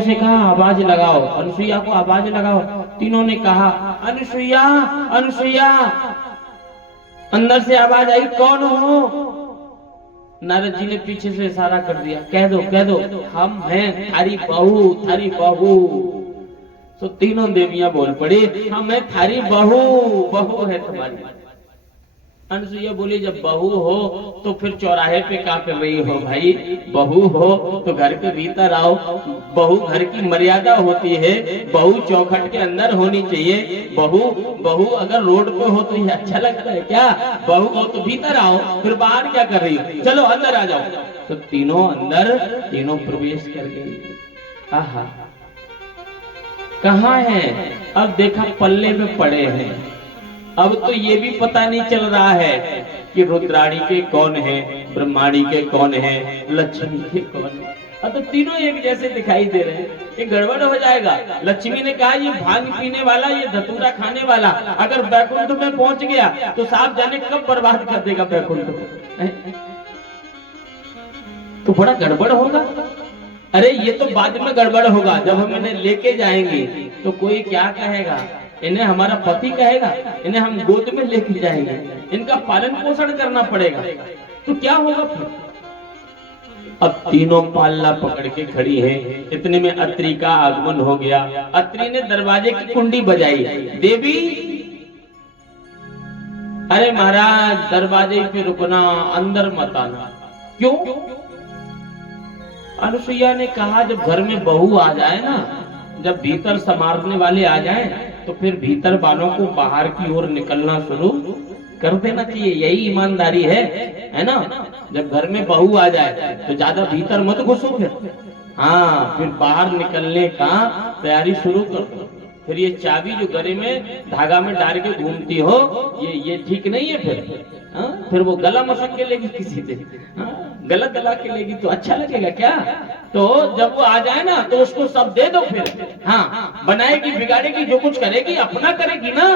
तीनों से कहा आवाज लगाओ, अनुसुईया को आवाज लगाओ। तीनों ने कहा अनुसुईया अनुसुईया। अंदर से आवाज आई कौन हो? नारद जी ने पीछे से इशारा कर दिया, कह दो हम हैं थारी बहू, थारी बहू। तो तीनों देवियां बोल पड़ी, हम हैं थारी बहू, बहू है तुम्हारी। अनुसुईया बोली जब बहू हो तो फिर चौराहे पे क्या कर रही हो भाई? बहू हो तो घर के भीतर आओ। बहू घर की मर्यादा होती है, बहू चौखट के अंदर होनी चाहिए। बहू अगर रोड पे हो तो ये अच्छा लगता है क्या? बहू हो तो भीतर आओ, फिर बाहर क्या कर रही हो? चलो अंदर आ जाओ। तो तीनों अंदर, तीनों प्रवेश कर गई। आहा, कहाँ है? अब देखा पल्ले में पड़े हैं। अब तो ये भी पता नहीं चल रहा है कि रुद्राणी के कौन है, ब्रह्माणी के कौन है, लक्ष्मी के कौन है। अब तो तीनों एक जैसे दिखाई दे रहे हैं। ये गड़बड़ हो जाएगा। लक्ष्मी ने कहा ये भांग पीने वाला, ये धतूरा खाने वाला अगर बैकुंठ में पहुंच गया तो साफ जाने कब बर्बाद कर देगा बैकुंठ को। तो बड़ा गड़बड़ होगा। अरे ये तो बाद में गड़बड़ होगा, जब हम इन्हें लेके जाएंगे तो कोई क्या कहेगा? इन्हें हमारा पति कहेगा, इन्हें हम गोद में लेके जाएंगे, इनका पालन पोषण करना पड़ेगा, तो क्या होगा फिर? अब तीनों पालना पकड़ के खड़ी हैं। इतने में अत्रि का आगमन हो गया। अत्रि ने दरवाजे की कुंडी बजाई, देवी। अरे महाराज दरवाजे पे रुकना, अंदर मत आना। क्यों? अनुसुईया ने कहा जब घर में बहू आ जाए ना, जब भीतर संवारने वाले आ जाएं, तो फिर भीतर वालों को बाहर की ओर निकलना शुरू कर देना चाहिए। यही ईमानदारी है ना? जब घर में बहू आ जाए तो ज्यादा भीतर मत घुसो हाँ, फिर बाहर निकलने का तैयारी शुरू कर दो। फिर ये चाबी जो गले में धागा में डाल के घूमती हो, ये ठीक नहीं है। फिर वो गला मसक के लेगी किसी से, गला दबा के लेगी तो अच्छा लगेगा क्या? तो जब वो आ जाए ना तो उसको सब दे दो। फिर हाँ, बनाएगी बिगाड़ेगी, जो कुछ करेगी अपना करेगी ना।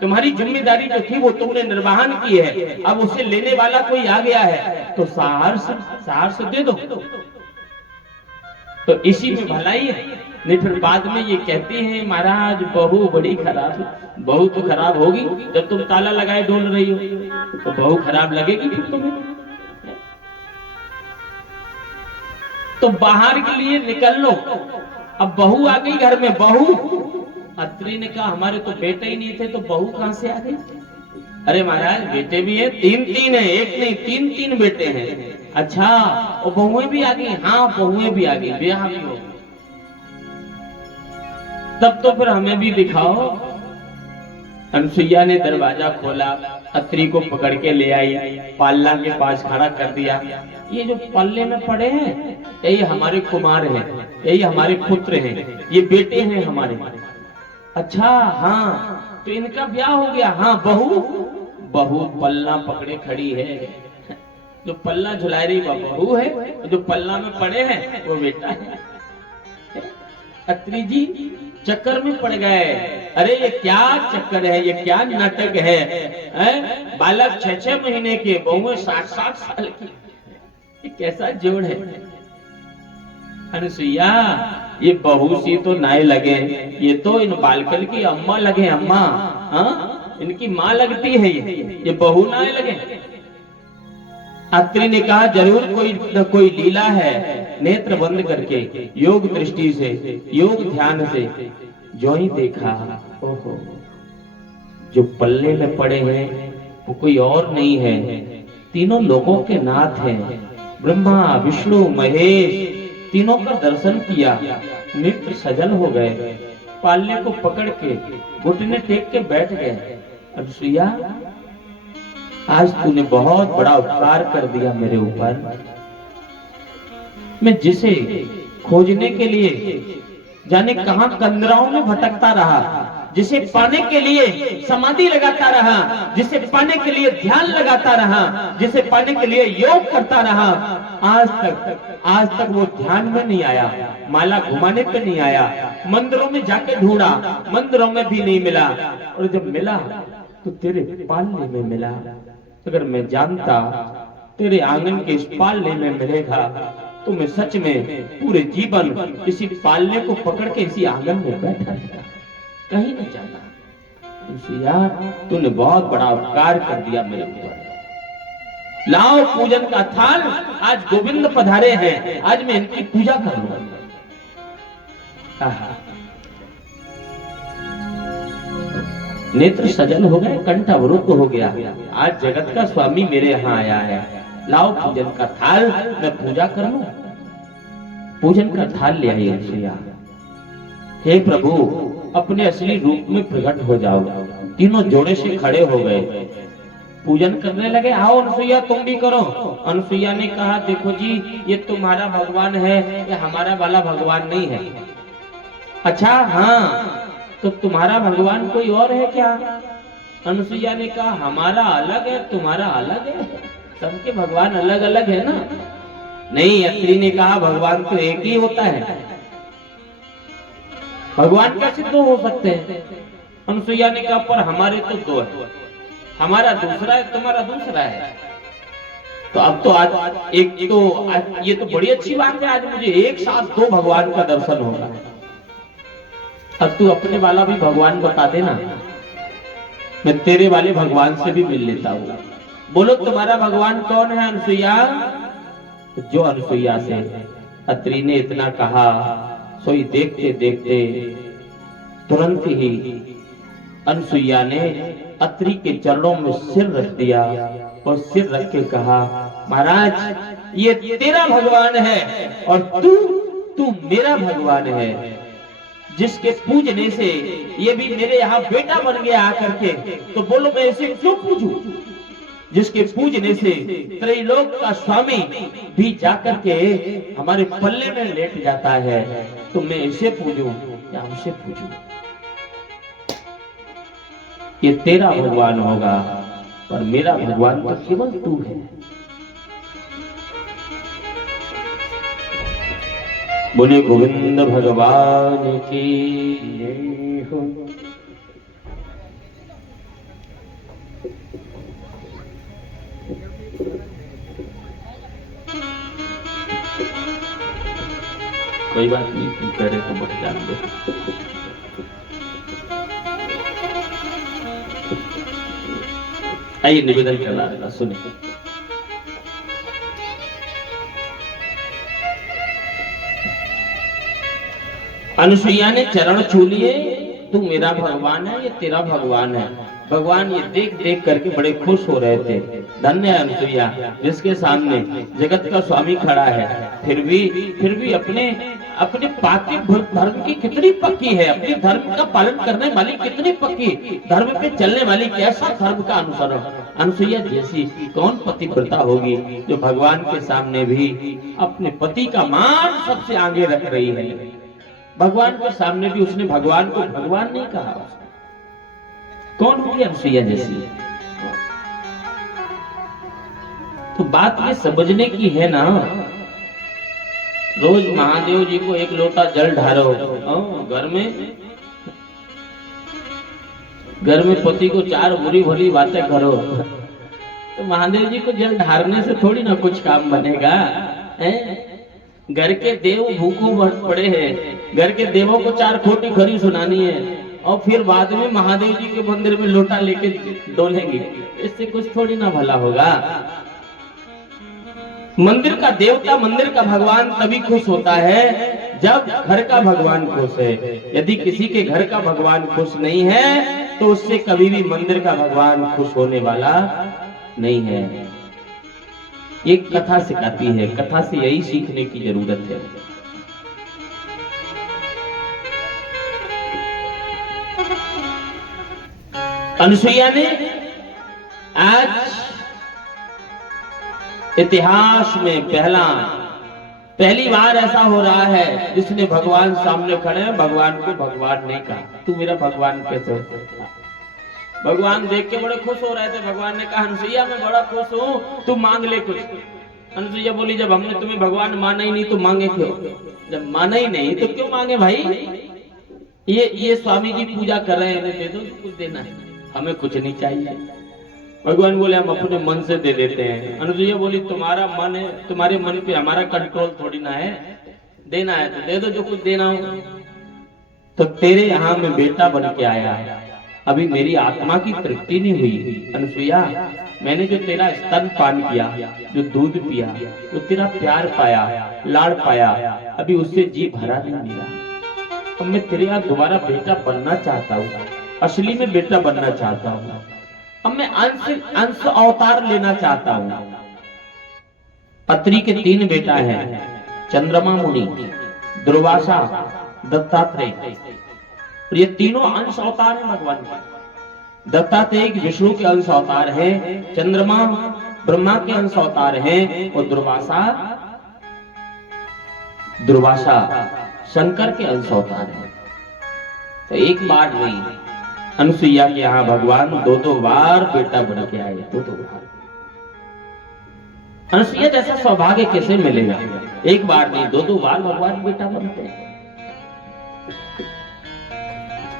तुम्हारी जिम्मेदारी जो थी वो तुमने निर्वहन की है। अब उसे लेने वाला कोई आ गया है तो साहस दे दो। तो इसी में भलाई है। नहीं फिर बाद में ये कहती है महाराज बहू बड़ी खराब है। बहू तो खराब होगी, जब तुम ताला लगाए डोल रही हो तो बहू खराब लगेगी फिर तुम्हें। तो बाहर के लिए निकल लो। अब बहू आ गई घर में। बहू, अत्रि ने कहा हमारे तो बेटे ही नहीं थे तो बहू कहां से आ गई? अरे महाराज बेटे भी है, तीन है, एक नहीं तीन बेटे हैं। अच्छा, और बहुएं भी आ गई? हाँ बहुएं भी आ गई, ब्याह भी हो गई। तब तो फिर हमें भी दिखाओ। अनुसुईया ने दरवाजा खोला, अत्रि को पकड़ के ले आई, पालना के पास खड़ा कर दिया। ये जो पल्ले में पड़े हैं यही हमारे कुमार हैं, यही हमारे पुत्र हैं, ये बेटे हैं हमारे। अच्छा हाँ, तो इनका ब्याह हो गया? हाँ। बहू पल्ला पकड़े खड़ी है। जो पल्ला झुला रही वो बहू है, जो पल्ला में पड़े हैं वो बेटा है। अत्रि जी चक्कर में पड़ गए। अरे ये क्या चक्कर है, ये क्या नाटक है? बालक 6-6 महीने के, बहुएं 60-60 साल की, ये कैसा जोड़ है? अनुसुईया ये बहू सी तो नाय लगे, ये तो इन बालकल की अम्मा लगे। अम्मा इनकी माँ लगती है, ये बहू नाय लगे। अत्रि ने कहा जरूर कोई लीला है। नेत्र बंद करके योग दृष्टि से, योग ध्यान से जो ही देखा, ओहो, जो पल्ले में पड़े हैं वो कोई और नहीं है, तीनों लोगों के नाथ हैं, ब्रह्मा विष्णु महेश। तीनों का दर्शन किया, नेत्र सजल हो गए, पालने को पकड़ के घुटने टेक के बैठ गए। अनुसुईया आज तूने बहुत बड़ा उपकार कर दिया मेरे ऊपर। मैं जिसे खोजने के लिए जाने कहां कंदराओं में भटकता रहा, जिसे पाने के लिए समाधि लगाता रहा, जिसे पाने के लिए ध्यान लगाता रहा, जिसे पाने के लिए योग करता रहा, आज तक वो ध्यान में नहीं आया, माला घुमाने पे नहीं आया, मंदिरों में जाके ढूंढा, मंदिरों में भी नहीं मिला, और जब मिला तो तेरे पालने में मिला। अगर मैं जानता तेरे आंगन के इस पालने में मिलेगा तो मैं सच में पूरे जीवन इसी पालने को पकड़ के इसी आंगन में बैठा रहता, कहीं नहीं जाता। यार तूने बहुत बड़ा उपकार कर दिया मेरे ऊपर। लाओ पूजन का थाल, आज गोविंद पधारे हैं, आज मैं इनकी पूजा कर लूं। नेत्र सजल हो गए, कंठ अवरुद्ध हो गया, आज जगत का स्वामी मेरे यहाँ आया है। लाओ पूजन का थाल, मैं पूजा कर लूं। पूजन का थाल ले आई अनुसुईया। हे प्रभु, अपने असली रूप में प्रकट हो जाओ। तीनों जोड़े से खड़े हो गए, पूजन करने लगे। आओ अनुसुईया तुम भी करो। अनुसुईया ने कहा देखो जी, ये तुम्हारा भगवान है, ये हमारा वाला भगवान नहीं है। अच्छा हाँ, तो तुम्हारा भगवान कोई और है क्या? अनुसुईया ने कहा हमारा अलग है, तुम्हारा अलग है, सबके भगवान अलग अलग है ना। नहीं, अत्रि ने कहा भगवान तो एक ही होता है, भगवान कैसे दो हो सकते हैं? अनुसुईया ने कहा पर हमारे तो दो है, हमारा दूसरा है, तुम्हारा दूसरा है। तो अब तो आज एक तो ये तो बड़ी अच्छी बात है, आज मुझे एक साथ दो भगवान का दर्शन होगा है। अब तू अपने वाला भी भगवान बता देना, मैं तेरे वाले भगवान से भी मिल लेता हूँ। बोलो तुम्हारा भगवान कौन है अनुसुईया? जो अनुसुईया से अत्रि ने इतना कहा, सोई देखते देखते तुरंत ही अनुसुईया ने अत्रि के चरणों में सिर रख दिया और सिर रख के कहा महाराज ये तेरा भगवान है और तू मेरा भगवान है, जिसके पूजने से ये भी मेरे यहाँ बेटा बन गया आकर के। तो बोलो मैं इसे क्यों पूजूं? जिसके पूजने से त्रैलोक का स्वामी भी जाकर के हमारे पल्ले में लेट जाता है, तो मैं इसे पूजूं या उसे पूजूं? ये तेरा भगवान होगा पर मेरा भगवान तो केवल तू है। बोले गोविंद भगवान की जय हो। कोई बात नहीं, तुम कह रहे तो मत जान दो। आइए निवेदन करना है, सुनिए। अनुसुईया ने चरण छू लिए, तू मेरा भगवान है, ये तेरा भगवान है। भगवान ये देख देख करके बड़े खुश हो रहे थे। धन्य है अनुसुईया जिसके सामने जगत का स्वामी खड़ा है, फिर भी अपने पाके धर्म की कितनी पक्की है, अपने धर्म का पालन करने वाली कितनी पक्की, धर्म पे चलने वाली, कैसा धर्म का अनुसरण। अनुसुईया जैसी कौन पतिव्रता होगी जो भगवान के सामने भी अपने पति का मान सबसे आगे रख रही है। भगवान के सामने भी उसने भगवान को भगवान नहीं कहा। कौन होगी अनुसुईया जैसी? तो बात ये समझने की है ना। रोज महादेव जी को एक लोटा जल ढारो, घर में पति को चार बुरी भली बातें करो, तो महादेव जी को जल ढारने से थोड़ी ना कुछ काम बनेगा। घर के देव भूखों पड़े हैं, घर के देवों को चार खोटी खरी सुनानी है और फिर बाद में महादेव जी के मंदिर में लोटा लेके डोलेंगे, इससे कुछ थोड़ी ना भला होगा। मंदिर का देवता, मंदिर का भगवान तभी खुश होता है जब घर का भगवान खुश है। यदि किसी के घर का भगवान खुश नहीं है तो उससे कभी भी मंदिर का भगवान खुश होने वाला नहीं है। ये कथा सिखाती है, कथा से यही सीखने की जरूरत है। अनुसुईया ने आज इतिहास में पहली बार ऐसा हो रहा है जिसने भगवान सामने खड़े हैं, भगवान को भगवान नहीं कहा। तू मेरा भगवान कैसे हो सकता? भगवान देख के बड़े खुश हो रहे थे। भगवान ने कहा अनुसुईया मैं बड़ा खुश हूँ, तू मांग ले कुछ। अनुसुईया बोली जब हमने तुम्हें भगवान माना ही नहीं तो मांगे क्यों? जब माना ही नहीं तो क्यों मांगे भाई? ये स्वामी जी पूजा कर रहे हैं, दे दो, कुछ देना है, हमें कुछ नहीं चाहिए। भगवान बोले हम अपने मन से दे देते हैं। अनुसुईया बोली तुम्हारा मन है, तुम्हारे मन पे हमारा कंट्रोल थोड़ी ना है, देना है तो दे दो जो कुछ देना हो। तो तेरे यहाँ मैं बेटा बन के आया, अभी मेरी आत्मा की तृप्ति नहीं हुई। अनुसुईया मैंने जो तेरा स्तन पान किया, जो दूध पिया, जो तेरा प्यार पाया, लाड़ पाया, अभी उससे जी भरा नहीं मेरा। अब मैं तेरे यहाँ दोबारा बेटा बनना चाहता हूँ, असली में बेटा बनना चाहता हूँ। अब मैं अंश अवतार लेना चाहता हूँ। अत्रि के 3 बेटा हैं, चंद्रमा मुनि, दुर्वासा, दत्तात्रेय। ये तीनों अंश अवतार हैं भगवान के। दत्तात्रेय विष्णु के अंश अवतार है, चंद्रमा ब्रह्मा के अंश अवतार है, और दुर्वासा शंकर के अंश अवतार है। तो एक बार नहीं, अनुसुईया के यहाँ भगवान 2-2 बार बेटा बन के आए, 2-2 बार। अनुसुईया जैसा सौभाग्य कैसे मिलेगा? एक बार नहीं 2-2 बार भगवान बेटा बनते हैं।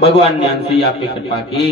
भगवान ने अनुसुईया पे कृपा की।